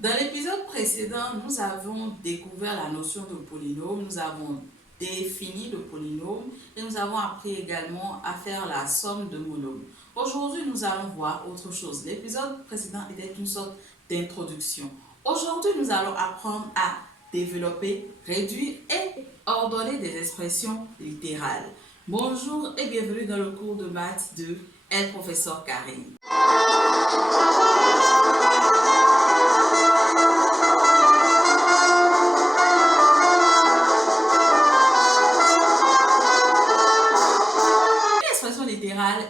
Dans l'épisode précédent, nous avons découvert la notion de polynôme, nous avons défini le polynôme et nous avons appris également à faire la somme de monômes. Aujourd'hui, nous allons voir autre chose. L'épisode précédent était une sorte d'introduction. Aujourd'hui, nous allons apprendre à développer, réduire et ordonner des expressions littérales. Bonjour et bienvenue dans le cours de maths de El Professeur Karim.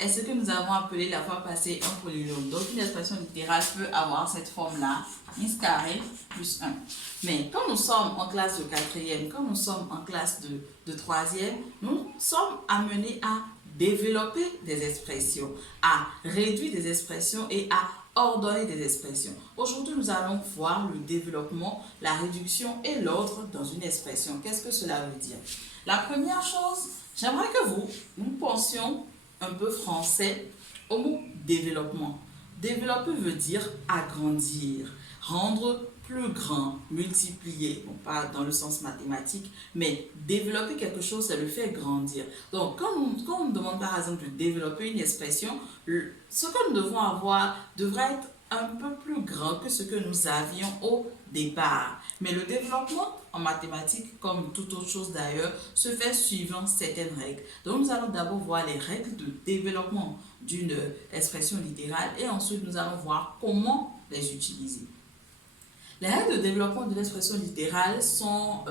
Est ce que nous avons appelé la fois passée un polynôme. Donc une expression littérale peut avoir cette forme-là, x carré plus 1. Mais quand nous sommes en classe de quatrième, quand nous sommes en classe de troisième, nous sommes amenés à développer des expressions, à réduire des expressions et à ordonner des expressions. Aujourd'hui, nous allons voir le développement, la réduction et l'ordre dans une expression. Qu'est-ce que cela veut dire? La première chose, j'aimerais que nous pensions un peu français au mot développement. Développer veut dire agrandir, rendre plus grand, multiplier, bon, pas dans le sens mathématique, mais développer quelque chose, ça le fait grandir. Donc, quand on nous demande par exemple de développer une expression, ce que nous devons avoir devrait être un peu plus grand que ce que nous avions au départ. Mais le développement en mathématiques, comme toute autre chose d'ailleurs, se fait suivant certaines règles. Donc nous allons d'abord voir les règles de développement d'une expression littérale et ensuite nous allons voir comment les utiliser. Les règles de développement de l'expression littérale sont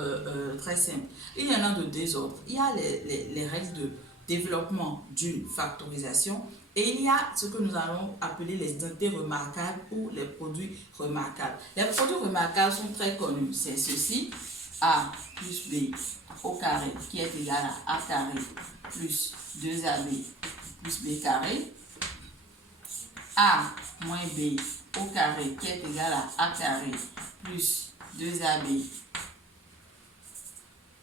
très simples. Il y en a de deux ordres. Il y a les règles de développement d'une factorisation et il y a ce que nous allons appeler les entités remarquables ou les produits remarquables. Les produits remarquables sont très connus. C'est ceci, A plus B au carré qui est égal à A carré plus 2AB plus B carré. A moins B au carré qui est égal à A carré plus 2AB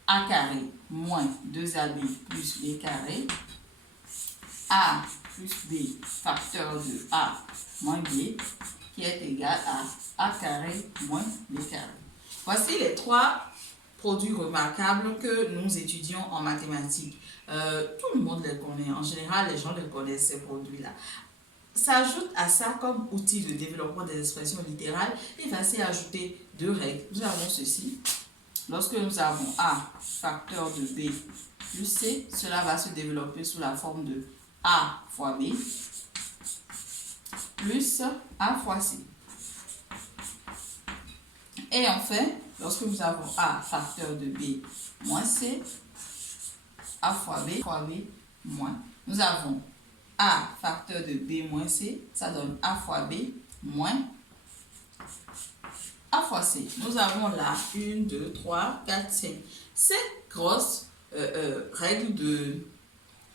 A carré moins 2AB plus B carré. A plus B facteur de A moins B qui est égal à A carré moins B carré. Voici les trois produits remarquables que nous étudions en mathématiques. Tout le monde les connaît. En général, les gens les connaissent, ces produits-là. S'ajoute à ça comme outil de développement des expressions littérales, il va s'y ajouter deux règles. Nous avons ceci. Lorsque nous avons A facteur de B plus C, cela va se développer sous la forme de A fois B plus A fois C. Et enfin, lorsque nous avons A facteur de B moins C, A fois B moins, nous avons A facteur de B moins C, ça donne A fois B moins A fois C. Nous avons là 1, 2, 3, 4, 5. Cette grosse règle de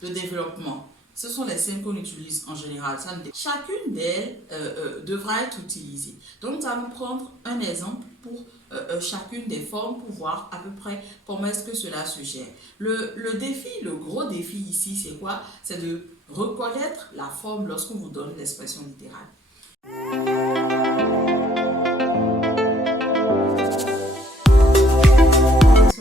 développement, ce sont les 5 qu'on utilise en général. Chacune d'elles devra être utilisée. Donc, nous allons prendre un exemple pour chacune des formes pour voir à peu près comment est-ce que cela se gère. Le défi, le gros défi ici, c'est quoi? C'est de reconnaître la forme lorsqu'on vous donne l'expression littérale.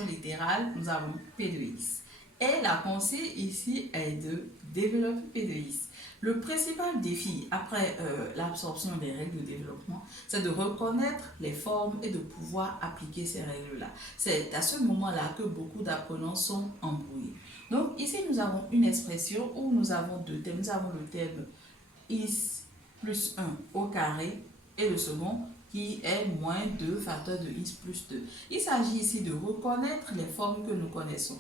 Littérale, nous avons P de x. Et la pensée ici est de développer P de x. Le principal défi après l'absorption des règles de développement, c'est de reconnaître les formes et de pouvoir appliquer ces règles-là. C'est à ce moment-là que beaucoup d'apprenants sont embrouillés. Donc ici, nous avons une expression où nous avons deux termes. Nous avons le terme x plus 1 au carré et le second qui est moins 2 facteur de x plus 2. Il s'agit ici de reconnaître les formes que nous connaissons.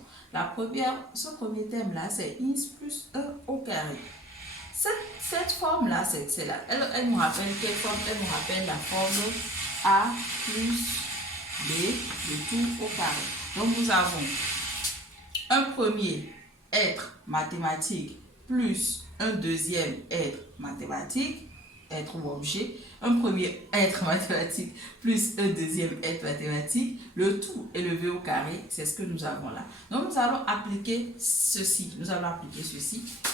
Ce premier terme-là, c'est x plus 1 au carré. Cette forme-là, elle nous rappelle quelle forme? Elle nous rappelle la forme a plus b de tout au carré. Donc, nous avons un premier être mathématique plus un deuxième être mathématique, être ou objet, un premier être mathématique plus un deuxième être mathématique, le tout élevé au carré, c'est ce que nous avons là. Donc nous allons appliquer ceci.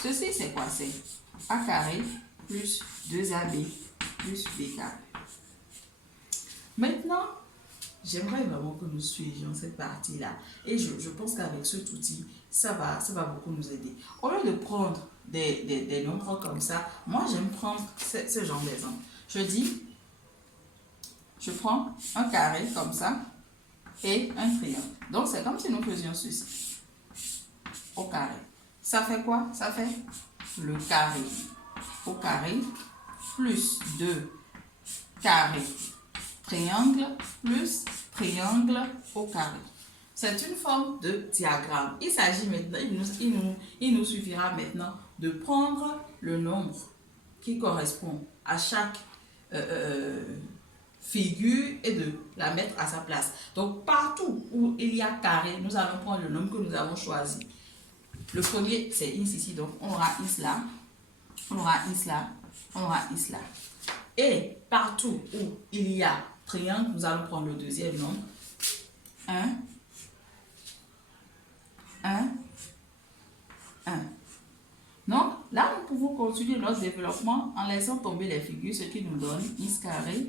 Ceci, c'est quoi? C'est A carré plus 2AB plus B carré. Maintenant, j'aimerais vraiment que nous suivions cette partie-là. Et je pense qu'avec cet outil, ça va beaucoup nous aider. Au lieu de prendre des nombres comme ça, moi j'aime prendre ce genre d'exemple. Je dis, je prends un carré comme ça et un triangle. Donc c'est comme si nous faisions ceci au carré. Ça fait quoi? Ça fait le carré au carré plus 2 carrés triangle plus triangle au carré. C'est une forme de diagramme. Il s'agit maintenant, il nous suffira maintenant de prendre le nombre qui correspond à chaque figure et de la mettre à sa place. Donc partout où il y a carré, nous allons prendre le nombre que nous avons choisi. Le premier, c'est ici, donc on aura is là, on aura is là, on aura is là. Et partout où il y a triangle, nous allons prendre le deuxième nombre. 1, 1, 1. Donc, là, nous pouvons continuer notre développement en laissant tomber les figures, ce qui nous donne is carré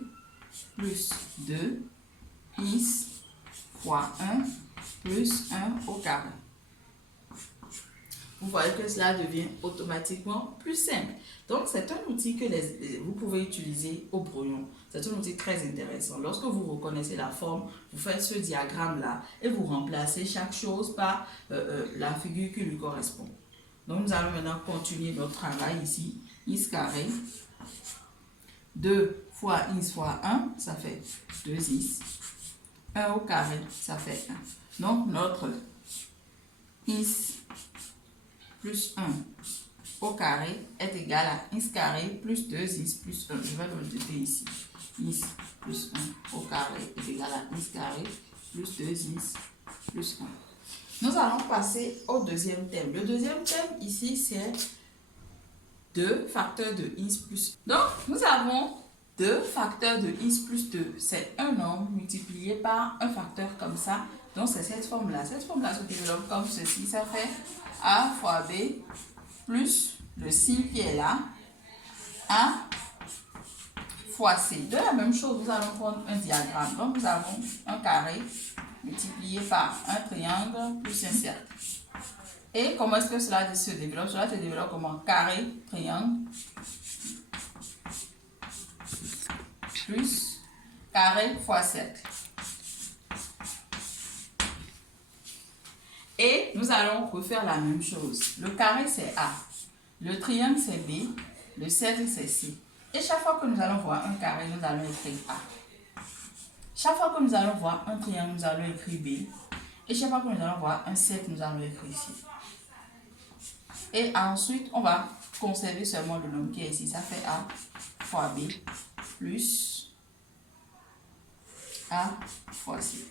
plus 2 is fois 1 plus 1 au carré. Vous voyez que cela devient automatiquement plus simple. Donc, c'est un outil que vous pouvez utiliser au brouillon. C'est un outil très intéressant. Lorsque vous reconnaissez la forme, vous faites ce diagramme-là et vous remplacez chaque chose par la figure qui lui correspond. Donc, nous allons maintenant continuer notre travail ici. Is carré. 2 fois is fois 1, ça fait 2 is. 1 au carré, ça fait 1. Donc, notre is plus 1 au carré est égal à is carré plus 2 is plus 1. Je vais le noter ici. Is plus 1 au carré est égal à is carré plus 2 is plus 1. Nous allons passer au deuxième thème. Le deuxième thème ici, c'est 2 facteurs de is plus 1. Donc, nous avons 2 facteurs de is plus 2. C'est un nombre multiplié par un facteur comme ça. Donc, c'est cette forme-là. Cette forme-là se développe comme ceci. Ça fait A fois B plus le signe qui est là, A fois C. De la même chose, nous allons prendre un diagramme. Donc, nous avons un carré multiplié par un triangle plus un cercle. Et comment est-ce que cela se développe? Cela se développe comme un carré, triangle, plus carré fois cercle. Et nous allons refaire la même chose. Le carré, c'est A. Le triangle, c'est B. Le cercle, c'est C. Et chaque fois que nous allons voir un carré, nous allons écrire A. Chaque fois que nous allons voir un triangle, nous allons écrire B. Et chaque fois que nous allons voir un cercle, nous allons écrire C. Et ensuite, on va conserver seulement le nombre qui est ici. Ça fait A fois B plus A fois C.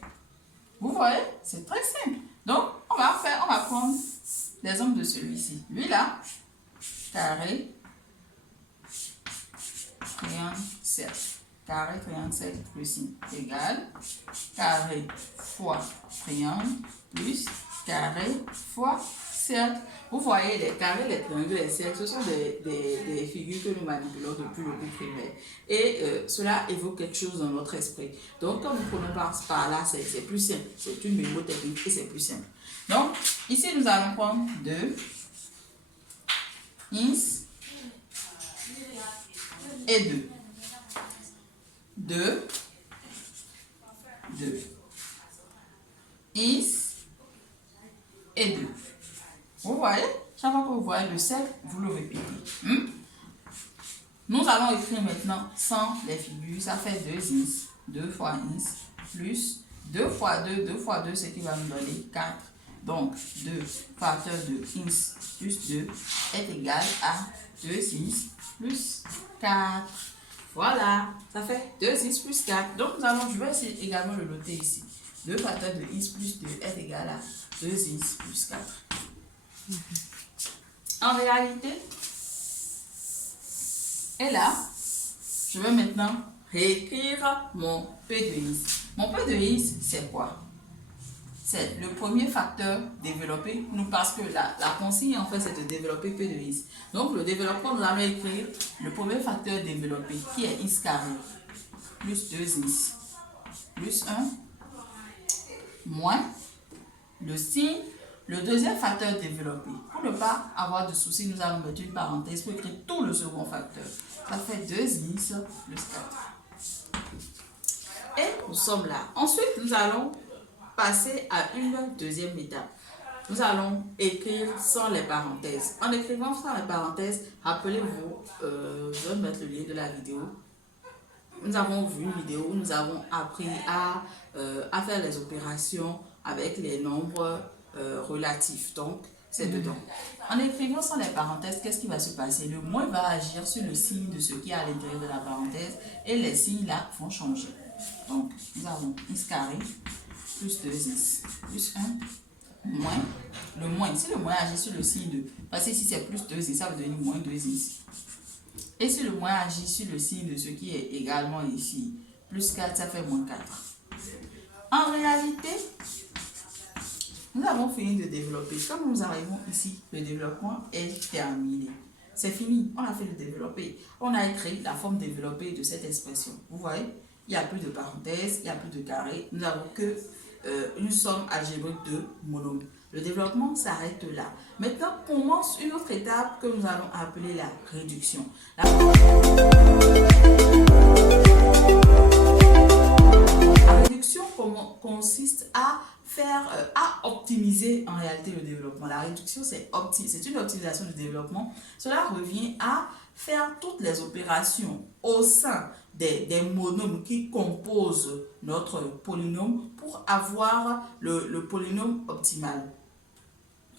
Vous voyez? C'est très simple. Donc, on va prendre l'exemple de celui-ci. Lui là, carré, triangle, cercle. Carré, triangle, cercle, plus signe égal. Carré fois triangle, plus carré fois cercle. Vous voyez, les carrés, les triangles, les cercles, ce sont des figures que nous manipulons depuis le cours primaire. Et cela évoque quelque chose dans notre esprit. Donc, quand nous prenons par là, c'est plus simple. C'est une mémotechnique et c'est plus simple. Donc, ici, nous allons prendre 2 is et 2. 2, 2. Is et 2. Vous voyez? Chaque fois que vous voyez le cercle, vous le répétez. Nous allons écrire maintenant sans les figures. Ça fait 2 is, 2 fois is, plus 2 fois 2, 2 fois 2, ce qui va nous donner 4. Donc, 2 facteur de is plus 2 est égal à 2 is plus 4. Voilà, ça fait 2 is plus 4. Donc, je vais essayer également de le noter ici. 2 facteur de is plus 2 est égal à 2 is plus 4. En réalité, et là, je vais maintenant réécrire mon P de is. Mon P de is, c'est quoi? C'est le premier facteur développé, parce que la consigne, en fait, c'est de développer P de is. Donc, le développement, nous allons écrire le premier facteur développé, qui est is carré, plus 2 is. plus 1 moins le signe, le deuxième facteur développé. Pour ne pas avoir de soucis, nous allons mettre une parenthèse pour écrire tout le second facteur. Ça fait 2x plus 4. Et nous sommes là. Ensuite, nous allons passer à une deuxième étape. Nous allons écrire sans les parenthèses. En écrivant sans les parenthèses, rappelez-vous, je vais mettre le lien de la vidéo. Nous avons vu une vidéo où nous avons appris à faire les opérations avec les nombres relatifs. Donc, c'est dedans. En écrivant sans les parenthèses, qu'est-ce qui va se passer? Le moins va agir sur le signe de ce qui est à l'intérieur de la parenthèse et les signes là vont changer. Donc, nous avons x carré plus 2x plus 1 moins le moins. Si le moins agit sur le signe de... Parce que si c'est plus 2x, ça va devenir moins 2x. Et si le moins agit sur le signe de ce qui est également ici, plus 4, ça fait moins 4. En réalité, nous avons fini de développer. Comme nous arrivons ici, le développement est terminé. C'est fini, on a fait le développer. On a écrit la forme développée de cette expression. Vous voyez, il n'y a plus de parenthèses, il n'y a plus de carré. Nous n'avons que une somme algébrique de monômes. Le développement s'arrête là. Maintenant, commence une autre étape que nous allons appeler la réduction. La réduction consiste à optimiser en réalité le développement. La réduction, c'est une optimisation du développement. Cela revient à faire toutes les opérations au sein des monômes qui composent notre polynôme pour avoir le polynôme optimal.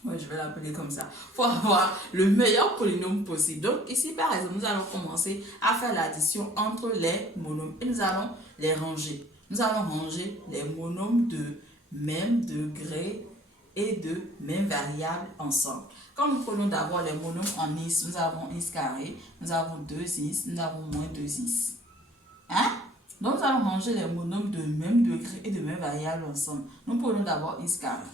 Ouais, je vais l'appeler comme ça. Pour avoir le meilleur polynôme possible. Donc ici, par exemple, nous allons commencer à faire l'addition entre les monômes et nous allons les ranger. Nous allons ranger les monômes de même degré et de même variable ensemble. Quand nous prenons d'abord les monômes en x, nous avons x carré, nous avons 2x, nous avons moins 2x. Hein? Donc nous allons ranger les monômes de même degré et de même variable ensemble. Nous prenons d'abord x carré.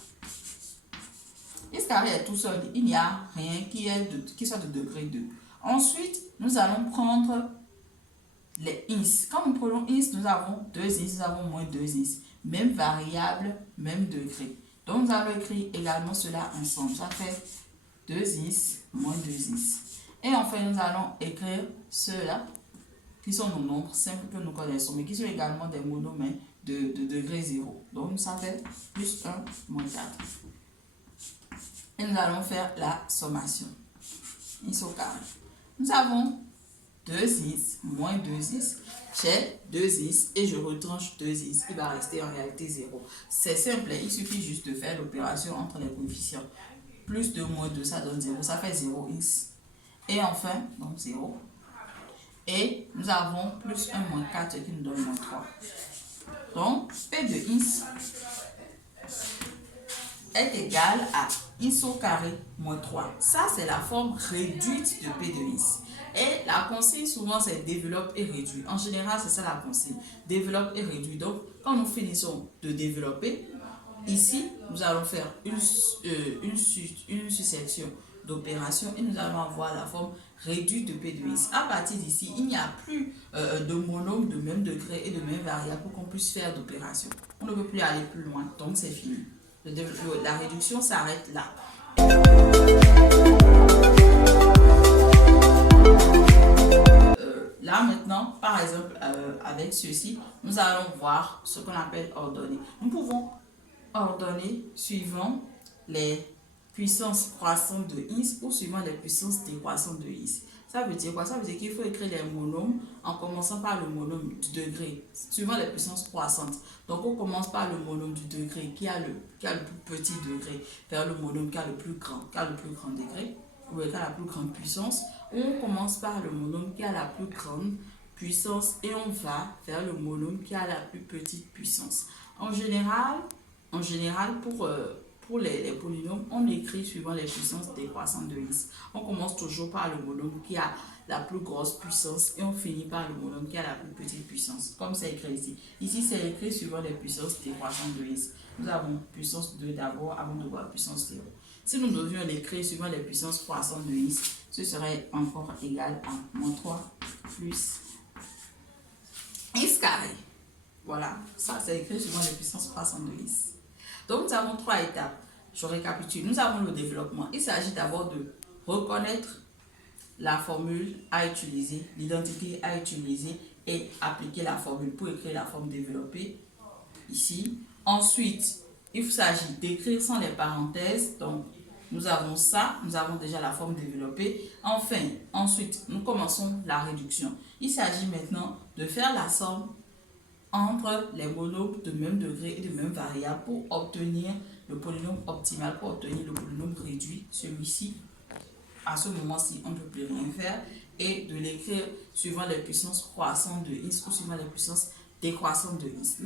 X carré est tout seul, il n'y a rien qui soit de degré 2. Ensuite, nous allons prendre les x. Quand nous prenons x, nous avons 2x, nous avons moins 2x. Même variable, même degré. Donc, nous allons écrire également cela ensemble. Ça fait 2x moins 2x. Et enfin, nous allons écrire ceux-là, qui sont nos nombres simples que nous connaissons, mais qui sont également des monômes de degré 0. Donc, ça fait plus 1 moins 4. Et nous allons faire la sommation. X au carré. Nous avons 2x moins 2x. J'ai 2x et je retranche 2x. Il va rester en réalité 0. C'est simple, il suffit juste de faire l'opération entre les coefficients. Plus 2 moins 2, ça donne 0. Ça fait 0x. Et enfin, donc 0. Et nous avons plus 1 moins 4 qui nous donne moins 3. Donc, P de x est égal à x au carré moins 3. Ça, c'est la forme réduite de P de x. Et la consigne, souvent, c'est développe et réduit. En général, c'est ça la consigne. Développe et réduit. Donc, quand nous finissons de développer, ici, nous allons faire une succession d'opérations et nous allons avoir la forme réduite de P de x. À partir d'ici, il n'y a plus de monôme de même degré et de même variable pour qu'on puisse faire d'opérations. On ne peut plus aller plus loin, donc c'est fini. La réduction s'arrête là. Là maintenant, par exemple, avec ceci, nous allons voir ce qu'on appelle ordonner. Nous pouvons ordonner suivant les puissances croissantes de x ou suivant les puissances décroissantes de x. Ça veut dire quoi? Ça veut dire qu'il faut écrire les monômes en commençant par le monôme du degré, suivant les puissances croissantes. Donc on commence par le monôme du degré qui a le plus petit degré, vers le monôme qui a le plus grand degré, ou qui a la plus grande puissance. On commence par le monôme qui a la plus grande puissance et on va vers le monôme qui a la plus petite puissance. En général, pour les polynômes, on écrit suivant les puissances décroissantes de x. On commence toujours par le monôme qui a la plus grosse puissance et on finit par le monôme qui a la plus petite puissance, comme c'est écrit ici. Ici, c'est écrit suivant les puissances décroissantes de x. Nous avons puissance 2 d'abord avant de voir puissance 0. Si nous devions l'écrire suivant les puissances croissantes de x, ce serait encore égal à moins 3 plus x carré Voilà, ça c'est écrit suivant les puissances croissantes de x. Donc nous avons 3 étapes. Je récapitule. Nous avons le développement. Il s'agit d'abord de reconnaître la formule à utiliser, l'identité à utiliser et appliquer la formule pour écrire la forme développée ici. Ensuite, il s'agit d'écrire sans les parenthèses. Donc, nous avons ça, nous avons déjà la forme développée. Enfin, ensuite, nous commençons la réduction. Il s'agit maintenant de faire la somme entre les monômes de même degré et de même variable pour obtenir le polynôme optimal, pour obtenir le polynôme réduit, celui-ci. À ce moment-ci, on ne peut plus rien faire et de l'écrire suivant les puissances croissantes de x ou suivant les puissances décroissantes de x.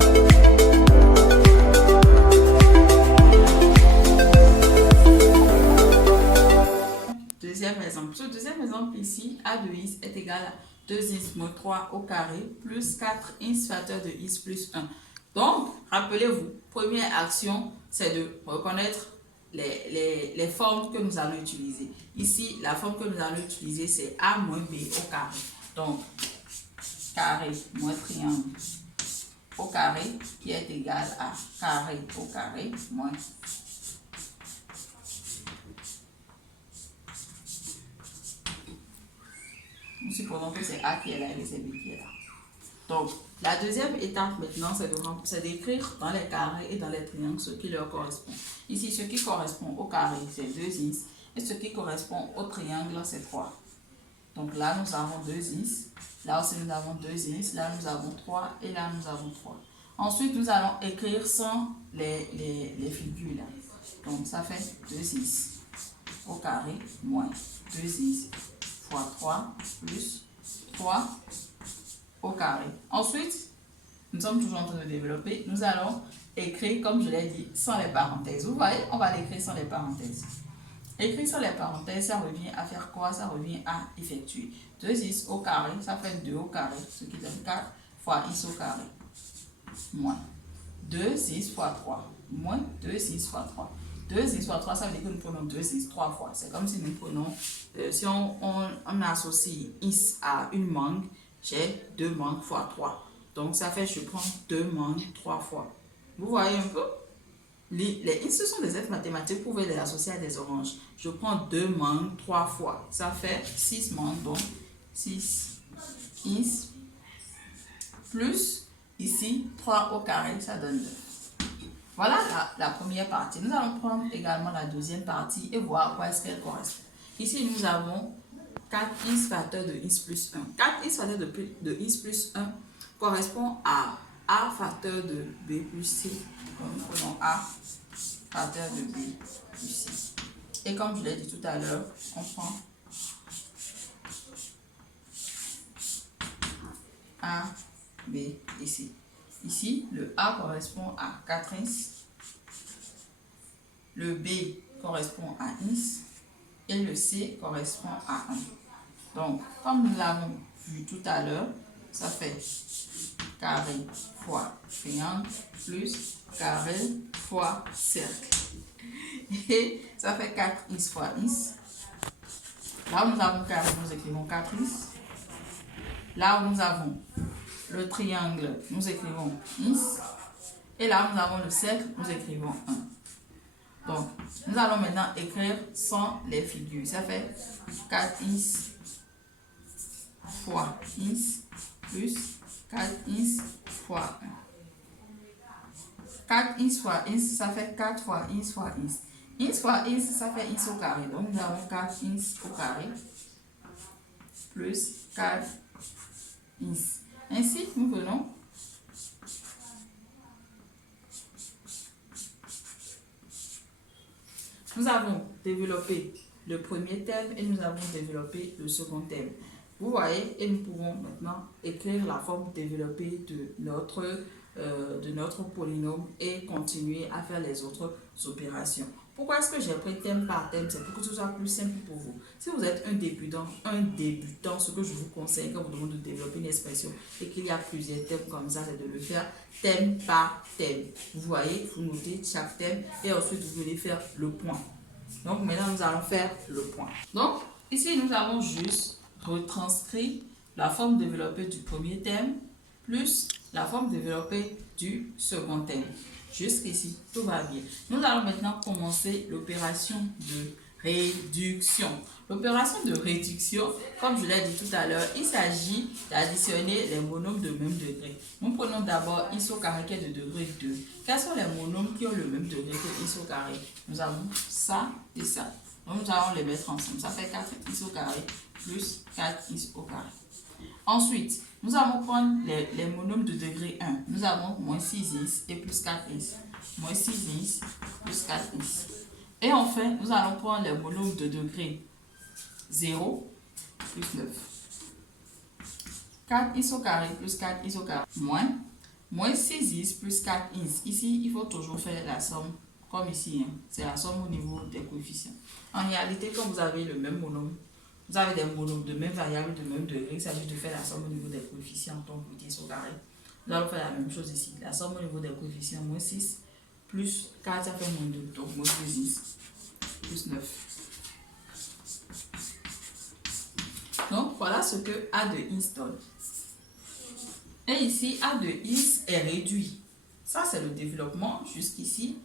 Deuxième exemple. Ce deuxième exemple ici, a de x est égal à 2x moins 3 au carré plus 4x facteur de x plus 1. Donc, rappelez-vous, première action, c'est de reconnaître les formes que nous allons utiliser. Ici, la forme que nous allons utiliser, c'est a moins b au carré. Donc, carré moins triangle au carré qui est égal à carré au carré moins. Nous supposons que c'est a qui est là et c'est b qui est là. Donc, la deuxième étape maintenant, c'est d'écrire dans les carrés et dans les triangles ce qui leur correspond. Ici, ce qui correspond au carré, c'est 2x. Et ce qui correspond au triangle, c'est 3. Donc là, nous avons 2x. Là aussi, nous avons 2x. Là, nous avons 3. Et là, nous avons 3. Ensuite, nous allons écrire sans les figures là. Donc, ça fait 2x au carré moins 2x fois 3 plus 3 au carré. Ensuite, nous sommes toujours en train de développer. Nous allons écrire, comme je l'ai dit, sans les parenthèses. Vous voyez, on va l'écrire sans les parenthèses. Écrire sans les parenthèses, ça revient à faire quoi? Ça revient à effectuer. 2x au carré, ça fait 2 au carré, ce qui donne 4 fois x au carré. Moins 2x fois 3. Moins 2x fois 3. 2x fois 3, ça veut dire que nous prenons 2x 3 fois. C'est comme si nous prenons, si on associe x à une mangue, j'ai 2 mangues fois 3. Donc, ça fait, je prends 2 mangues 3 fois. Vous voyez un peu? Les x, ce sont des êtres mathématiques, vous pouvez les associer à des oranges. Je prends 2 mangues 3 fois. Ça fait 6 mangues, donc 6 x plus, ici, 3 au carré, ça donne 9. Voilà la première partie. Nous allons prendre également la deuxième partie et voir à quoi est-ce qu'elle correspond. Ici, nous avons 4x facteur de x plus 1. 4x facteur de x plus 1 correspond à a facteur de b plus c. Donc, nous prenons a facteur de b plus c. Et comme je l'ai dit tout à l'heure, on prend a, b et c. Ici, le a correspond à 4x, le b correspond à x et le c correspond à 1. Donc, comme nous l'avons vu tout à l'heure, ça fait carré fois triangle plus carré fois cercle. Et ça fait 4x fois x. Là où nous avons carré, nous écrivons 4x. Là où nous avons le triangle, nous écrivons x. Et là où nous avons le cercle, nous écrivons 1. Donc, nous allons maintenant écrire sans les figures. Ça fait 4x fois x plus 4x fois 1. 4x fois x, ça fait 4 fois x fois x. X fois x, ça fait x au carré. Donc, nous avons 4x au carré plus 4x. Ainsi, nous venons nous avons développé le premier thème et nous avons développé le second thème. Vous voyez, et nous pouvons maintenant écrire la forme développée de notre polynôme et continuer à faire les autres opérations. Pourquoi est-ce que j'ai pris thème par thème? C'est pour que ce soit plus simple pour vous. Si vous êtes un débutant, ce que je vous conseille quand vous demandez de développer une expression et qu'il y a plusieurs thèmes comme ça, c'est de le faire thème par thème. Vous voyez, vous notez chaque thème et ensuite vous venez faire le point. Donc maintenant, nous allons faire le point. Donc, ici, nous avons juste retranscrit la forme développée du premier thème plus la forme développée du second terme. Jusqu'ici, tout va bien. Nous allons maintenant commencer l'opération de réduction. L'opération de réduction, comme je l'ai dit tout à l'heure, il s'agit d'additionner les monomes de même degré. Nous prenons d'abord x au carré qui est de degré 2. Quels sont les monomes qui ont le même degré que x au carré? Nous avons ça et ça. Donc nous allons les mettre ensemble. Ça fait 4x au carré plus 4x au carré. Ensuite, nous allons prendre les monomes de degré 1. Nous avons moins 6x et plus 4x. Moins 6x plus 4x. Et enfin, nous allons prendre les monomes de degré 0 plus 9. 4x au carré plus 4x au carré moins 6x plus 4x. Ici, il faut toujours faire la somme comme ici. C'est la somme au niveau des coefficients. En réalité, quand vous avez le même monome, vous avez des monomes de même variable, de même degré, il s'agit de faire la somme au niveau des coefficients, donc x au carré. Nous allons faire la même chose ici. La somme au niveau des coefficients, moins 6 plus 4, ça fait moins 2, donc moins 2x plus 9. Donc, voilà ce que A de x donne. Et ici, A de x est réduit. Ça, c'est le développement jusqu'ici.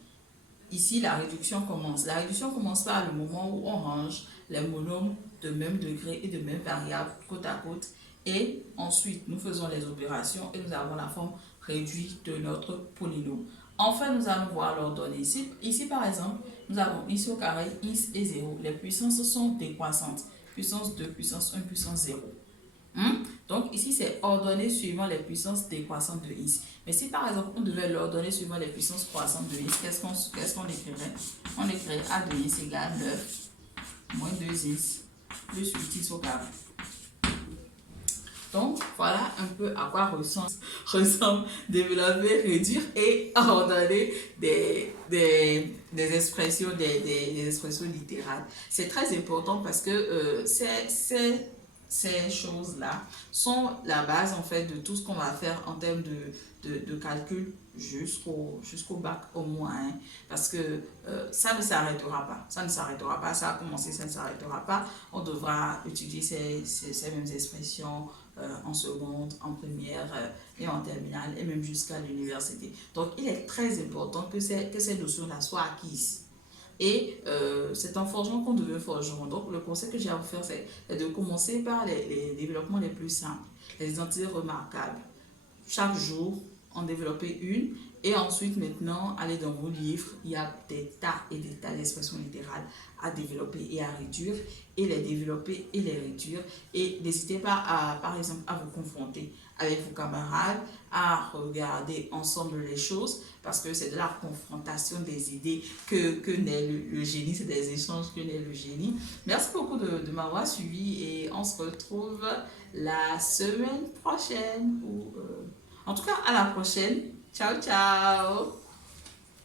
Ici, la réduction commence. La réduction commence par le moment où on range les monomes de même degré et de même variable côte à côte. Et ensuite, nous faisons les opérations et nous avons la forme réduite de notre polynôme. Enfin, nous allons voir l'ordonnée. Ici, par exemple, nous avons x au carré, x et 0. Les puissances sont décroissantes. Puissance 2, puissance 1, puissance 0. Donc ici, c'est ordonné suivant les puissances décroissantes de x. Mais si par exemple, on devait l'ordonner suivant les puissances croissantes de x, qu'est-ce qu'on écrirait? On écrirait a de x égale 9 moins 2x plus 8x au carré. Donc, voilà un peu à quoi ressemble développer, réduire et ordonner des expressions, des expressions littérales. C'est très important parce que ces choses-là sont la base en fait de tout ce qu'on va faire en termes de calcul jusqu'au bac au moins, hein, parce que ça ne s'arrêtera pas, ça a commencé, ça ne s'arrêtera pas. On devra utiliser ces mêmes expressions en seconde, en première et en terminale et même jusqu'à l'université. Donc il est très important que ces notions-là soient acquises. Et c'est en forgeant qu'on devient forgeron. Donc le conseil que j'ai à vous faire, c'est de commencer par les développements les plus simples, les identités remarquables. Chaque jour, en développer une. Et ensuite, maintenant, aller dans vos livres. Il y a des tas et des tas d'expressions littérales à développer et à réduire. Et les développer et les réduire. Et n'hésitez pas, par exemple, à vous confronter avec vos camarades, à regarder ensemble les choses, parce que c'est de la confrontation des idées que naît le génie, c'est des échanges que naît le génie. Merci beaucoup de m'avoir suivi et on se retrouve la semaine prochaine, ou en tout cas à la prochaine. Ciao, ciao!